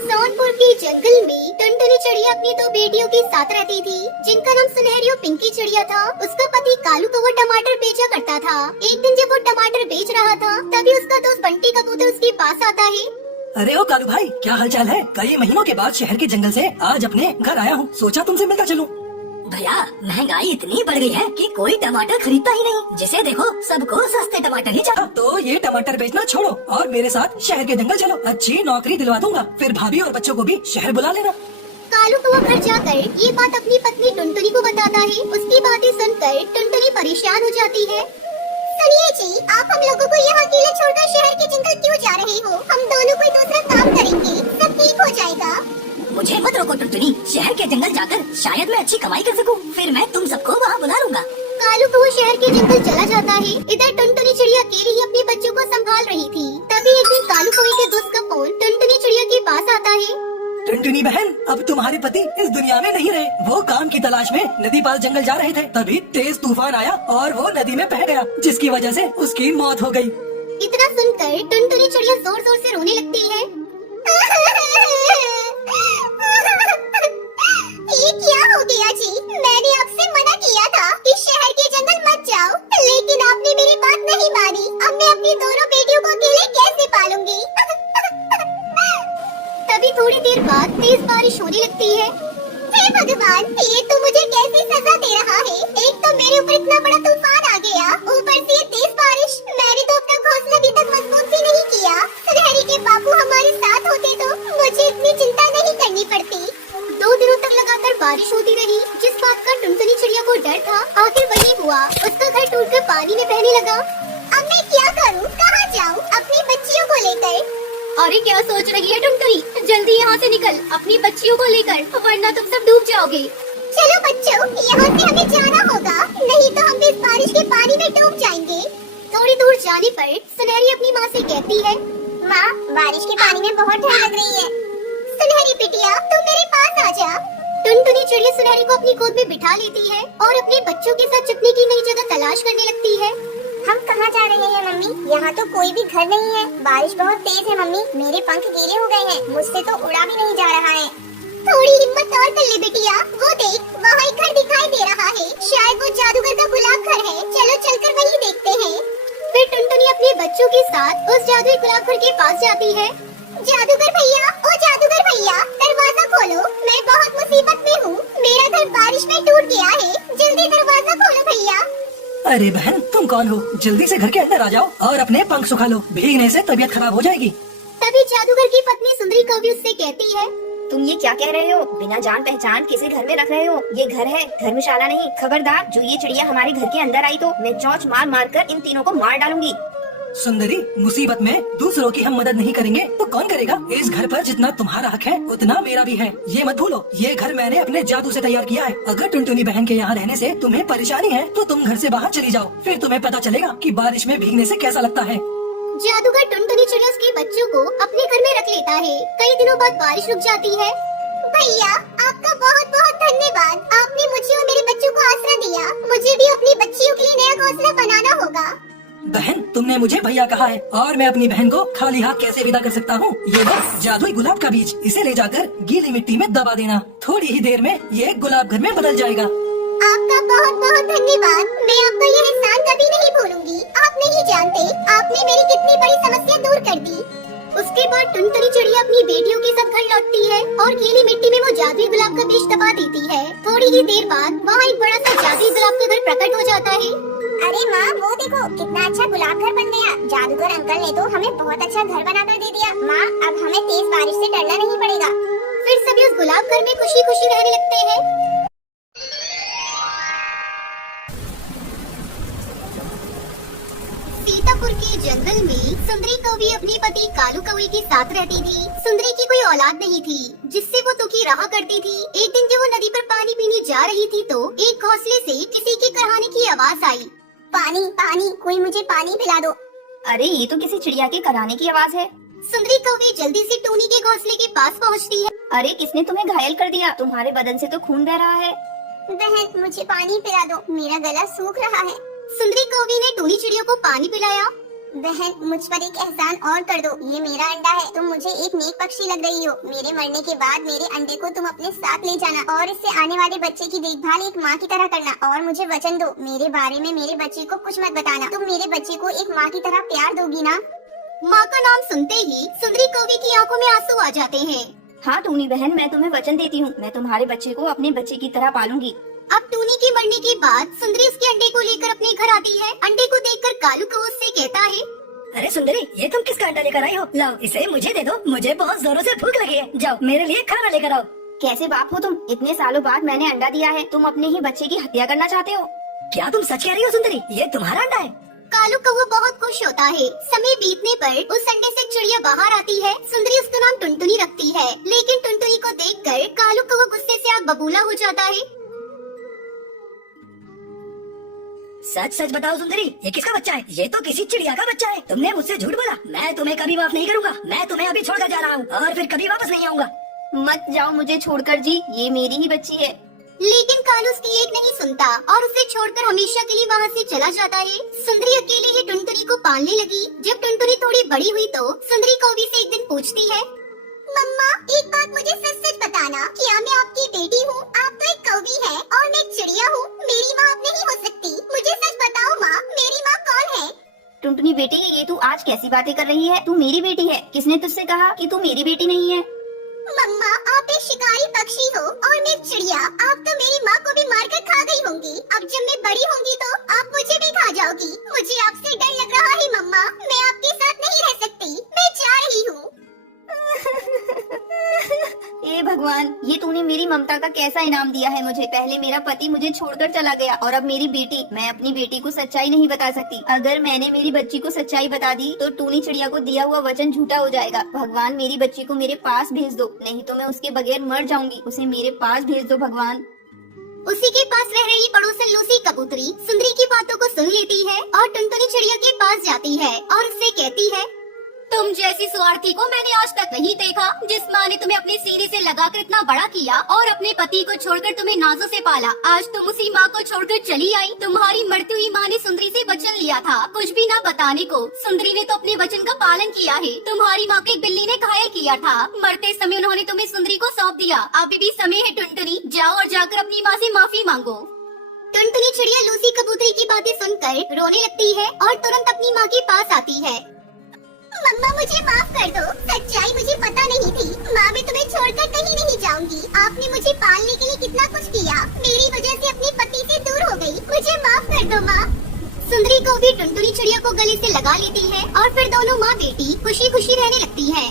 सोनपुर के जंगल में टुनटुनी चिड़िया अपनी दो बेटियों के साथ रहती थी, जिनका नाम सुनहरी और पिंकी चिड़िया था। उसका पति कालू को वो टमाटर बेचा करता था। एक दिन जब वो टमाटर बेच रहा था, तभी उसका दोस्त बंटी कबूतर उसके पास आता है। अरे ओ कालू भाई, क्या हालचाल है? कई महीनों के बाद शहर के जंगल से आज अपने घर आया हूँ, सोचा तुमसे मिलकर चलूं। भैया, महंगाई इतनी बढ़ गई है कि कोई टमाटर खरीदता ही नहीं। जिसे देखो सबको सस्ते टमाटर ही चाहिए। तो ये टमाटर बेचना छोड़ो और मेरे साथ शहर के जंगल चलो, अच्छी नौकरी दिलवा दूंगा। फिर भाभी और बच्चों को भी शहर बुला लेना। कालू को घर जाकर ये बात अपनी पत्नी टुनटुनी को बताता है। उसकी बातें सुनकर टुनटुनी परेशान हो जाती है। सुनिए जी, आप हम लोगों को यहाँ अकेले छोड़कर शहर के जंगल क्यों जा रहे हो? हम दोनों कोई दूसरा काम करेंगे, सब ठीक हो जाएगा। मुझे मत रोको टुनटुनी, शहर के जंगल जाकर शायद मैं अच्छी कमाई कर सकूं। फिर मैं तुम सबको वहाँ बुला लूंगा। कालू को वो शहर के जंगल चला जाता है। इधर टुनटुनी चिड़िया अकेली ही अपने बच्चों को संभाल रही थी। तभी एक दिन कालू कौवे के दोस्त का फोन टुनटुनी चिड़िया के पास आता है। टुनटुनी बहन, अब तुम्हारे पति इस दुनिया में नहीं रहे। वो काम की तलाश में नदी पार जंगल जा रहे थे, तभी तेज तूफान आया और वो नदी में बह गया, जिसकी वजह से उसकी मौत हो गई। इतना सुनकर टुनटुनी चिड़िया जोर जोर से रोने लगती है। ये क्या हो गया जी? मैंने आपसे मना किया था कि शहर के जंगल मत जाओ, लेकिन आपने मेरी बात नहीं मानी। अब मैं अपनी दोनों बेटियों को अकेले कैसे पालूंगी? तभी थोड़ी देर बाद तेज बारिश होने लगती है। हे भगवान, ये तो मुझे कैसी सजा दे रहा है? एक तो मेरे ऊपर इतना बड़ा तूफान आ गया, ऊपर से ये तेज बारिश। मैंने तो अपना घोंसला अभी तक मजबूत भी नहीं किया। सुनहरी के बाबू हमारे साथ होते तो मुझे इतनी चिंता नहीं करनी पड़ती। 2 दिनों तक लगातार बारिश होती रही, जिस बात का टुनटुनी चिड़िया को डर था, आखिर वही हुआ। उसका घर टूटकर पानी में बहने लगा। अब मैं क्या करूं? कहां जाऊं अपनी बच्चियों को लेकर? अरे क्या सोच रही है टुनटुनी? जल्दी यहाँ से निकल अपनी बच्चियों को लेकर, वरना तुम सब डूब जाओगे। चलो बच्चों, यहाँ से हमें जाना होगा, नहीं तो हम इस बारिश के पानी में डूब जाएंगे। थोड़ी दूर जाने पर सुनहरी अपनी माँ से कहती है, माँ, बारिश के पानी में बहुत डर लग रही है। सुनहरी बिटिया, तुम मेरे पास आ जा। टुनटुनी चिड़िया सुनहरी को अपनी गोद में बिठा लेती है और अपने बच्चों के साथ छुपने की नई जगह तलाश करने लगती है। हम कहाँ जा रहे हैं मम्मी? यहाँ तो कोई भी घर नहीं है। बारिश बहुत तेज है मम्मी, मेरे पंख गीले हो गए हैं, मुझसे तो उड़ा भी नहीं जा रहा है। थोड़ी हिम्मत और कर ले बिटिया, वो देख, वहाँ एक घर दिखाई दे रहा है। शायद वो जादूगर का गुलाब घर है। चलो चलकर वही देखते हैं। फिर टुनटुनी अपने बच्चों के साथ उस जादुई गुलाब घर के पास जाती है। जादूगर भैया, ओ जादूगर भैया, दरवाजा खोलो, मैं बहुत मुसीबत में हूँ। मेरा घर बारिश में टूट गया है, जल्दी दरवाजा खोलो भैया। अरे बहन, तुम कौन हो? जल्दी से घर के अंदर आ जाओ और अपने पंख सुखा लो, भीगने से तबीयत खराब हो जाएगी। तभी जादूगर की पत्नी सुंदरी कवि उससे कहती है, तुम ये क्या कह रहे हो? बिना जान पहचान किसी घर में रख रहे हो? ये घर है, धर्मशाला नहीं। खबरदार, जो ये चिड़िया हमारे घर के अंदर आई तो मैं चोंच मार मार कर इन तीनों को मार डालूंगी। सुंदरी, मुसीबत में दूसरों की हम मदद नहीं करेंगे तो कौन करेगा? इस घर पर जितना तुम्हारा हक है उतना मेरा भी है, ये मत भूलो। ये घर मैंने अपने जादू से तैयार किया है। अगर टुनटुनी बहन के यहाँ रहने से तुम्हें परेशानी है तो तुम घर से बाहर चली जाओ, फिर तुम्हें पता चलेगा कि बारिश में भीगने से कैसा लगता है। जादूगर टुनटुनी चिड़िया उसके बच्चों को अपने घर में रख लेता है। कई दिनों बाद बारिश रुक जाती है। भैया, आपका बहुत बहुत धन्यवाद। आपने मुझे और मेरे बच्चों को आसरा दिया। मुझे भी अपनी बच्चियों के लिए नया घोंसला बनाना होगा। बहन, तुमने मुझे भैया कहा है और मैं अपनी बहन को खाली हाथ कैसे विदा कर सकता हूँ? ये लो जादुई गुलाब का बीज, इसे ले जाकर गीली मिट्टी में दबा देना। थोड़ी ही देर में ये गुलाब घर में बदल जाएगा। आपका बहुत बहुत धन्यवाद। मैं आपका ये एहसान कभी नहीं भूलूंगी। आप नहीं जानते आपने मेरी कितनी बड़ी समस्या दूर कर दी। उसके बाद टुनटुनी चिड़िया अपनी बेटियों के साथ घर लौटती है और गीली मिट्टी में वो जादुई गुलाब का बीज दबा देती है। थोड़ी ही देर बाद वहाँ एक बड़ा सा जादुई गुलाब का घर प्रकट हो जाता है। अरे माँ, वो देखो कितना अच्छा गुलाब घर बन गया। जादूगर अंकल ने तो हमें बहुत अच्छा घर बनाकर दे दिया। माँ, अब हमें तेज बारिश से डरना नहीं पड़ेगा। फिर सभी उस गुलाब घर में खुशी खुशी रहने लगते हैं। सीतापुर के जंगल में सुंदरी कौवी अपने पति कालू कौवे के साथ रहती थी। सुंदरी की कोई औलाद नहीं थी, जिससे वो दुखी रहा करती थी। एक दिन जब वो नदी पर पानी पीने जा रही थी तो एक घोंसले से किसी के कराहने की आवाज आई। पानी पानी, कोई मुझे पानी पिला दो। अरे ये तो किसी चिड़िया के कराने की आवाज है। सुंदरी कौवी जल्दी से टूनी के घोंसले के पास पहुंचती है। अरे किसने तुम्हें घायल कर दिया? तुम्हारे बदन से तो खून बह रहा है। बहन, मुझे पानी पिला दो, मेरा गला सूख रहा है। सुंदरी कौवी ने टूनी चिड़िया को पानी पिलाया। बहन, मुझ पर एक एहसान और कर दो। ये मेरा अंडा है, तुम मुझे एक नेक पक्षी लग रही हो। मेरे मरने के बाद मेरे अंडे को तुम अपने साथ ले जाना और इससे आने वाले बच्चे की देखभाल एक माँ की तरह करना। और मुझे वचन दो, मेरे बारे में मेरे बच्चे को कुछ मत बताना। तुम मेरे बच्चे को एक माँ की तरह प्यार दोगी ना? माँ का नाम सुनते ही सुंदरी कौवी की आंखों में आंसू आ जाते हैं। हाँ टूनी बहन, मैं तुम्हें वचन देती हूँ, मैं तुम्हारे बच्चे को अपने बच्चे की तरह पालूंगी। अब टूनी के मरने के बाद सुंदरी उसके अंडे को लेकर अपने घर आती है। अंडे को देखकर कालू कौवा उससे कहता है, अरे सुंदरी, ये तुम किसका अंडा लेकर आई हो? लाओ इसे मुझे दे दो, मुझे बहुत जोरों से भूख लगी है। जाओ मेरे लिए खाना लेकर आओ। कैसे बाप हो तुम? इतने सालों बाद मैंने अंडा दिया है, तुम अपने ही बच्चे की हत्या करना चाहते हो? क्या तुम सच कह रही हो सुंदरी? ये तुम्हारा अंडा है? कालू कौवा बहुत खुश होता है। समय बीतने पर उस अंडे से चिड़िया बाहर आती है। सुंदरी उसका नाम टुनटुनी रखती है, लेकिन टुनटुनी को देखकर कालू कौवा गुस्से से आग बबूला हो जाता है। सच सच बताओ सुंदरी, ये किसका बच्चा है? ये तो किसी चिड़िया का बच्चा है। तुमने मुझसे झूठ बोला। मैं तुम्हें कभी माफ नहीं करूंगा। मैं तुम्हें अभी छोड़कर जा रहा हूँ और फिर कभी वापस नहीं आऊंगा। मत जाओ मुझे छोड़कर जी, ये मेरी ही बच्ची है। लेकिन कालू उसकी एक नहीं सुनता और उसे छोड़कर हमेशा के लिए वहाँ से चला जाता है। सुंदरी अकेले ही टुनटुनी को पालने लगी। जब टुनटुनी थोड़ी बड़ी हुई तो सुंदरी कौवी से एक दिन पूछती है, मम्मा, एक बात मुझे सच सच बताना, क्या मैं आपकी बेटी हूँ? आप तो एक कौवी है और मैं एक चिड़िया हूँ। मेरी माँ आप नहीं हो सकती। मुझे सच बताओ माँ, मेरी माँ कौन है? टुनटुनी बेटी, ये तू आज कैसी बातें कर रही है? तू मेरी बेटी है। किसने तुझसे कहा कि तू मेरी बेटी नहीं है? मम्मा, आप एक शिकारी पक्षी हो और मैं एक चिड़िया। आप तो मेरी माँ को भी मारकर खा गई होंगी। अब जब मैं बड़ी होंगी तो आप मुझे भी खा जाओगी। मुझे आपसे डर लग रहा है मम्मा, मैं आपके साथ नहीं रह सकती। मैं जा रही हूँ। हे भगवान, ये तूने मेरी ममता का कैसा इनाम दिया है मुझे। पहले मेरा पति मुझे छोड़कर चला गया और अब मेरी बेटी। मैं अपनी बेटी को सच्चाई नहीं बता सकती। अगर मैंने मेरी बच्ची को सच्चाई बता दी तो टूनी चिड़िया को दिया हुआ वचन झूठा हो जाएगा। भगवान, मेरी बच्ची को मेरे पास भेज दो, नहीं तो मैं उसके बगैर मर जाऊंगी। उसे मेरे पास भेज दो भगवान। उसी के पास रह रही पड़ोसन लूसी कबूतरी सुंदरी की बातों को सुन लेती है और टुनटुनी चिड़िया के पास जाती है और उससे कहती है, तुम जैसी स्वार्थी को मैंने आज तक नहीं देखा। जिस माँ ने तुम्हें अपने सीने से लगाकर इतना बड़ा किया और अपने पति को छोड़कर तुम्हें नाजों से पाला, आज तुम उसी माँ को छोड़कर चली आई। तुम्हारी मरती हुई माँ ने सुंदरी से वचन लिया था कुछ भी ना बताने को। सुंदरी ने तो अपने वचन का पालन किया है। तुम्हारी माँ को एक बिल्ली ने घायल किया था। मरते समय उन्होंने तुम्हें सुंदरी को सौंप दिया। अभी भी समय है टुनटुनी, जाओ और जाकर अपनी माँ से माफी मांगो। टुनटुनी चिड़िया लूसी कबूतरी की बातें सुनकर रोने लगती है और तुरंत अपनी माँ के पास आती है। मम्मा, मुझे माफ कर दो। सच्चाई मुझे पता नहीं थी। माँ, मैं तुम्हें छोड़कर कहीं नहीं जाऊंगी। आपने मुझे पालने के लिए कितना कुछ किया। मेरी वजह से अपने पति से दूर हो गई। मुझे माफ कर दो माँ। सुंदरी को भी टुनटुनी चिड़िया को गले से लगा लेती है और फिर दोनों माँ बेटी खुशी खुशी रहने लगती है।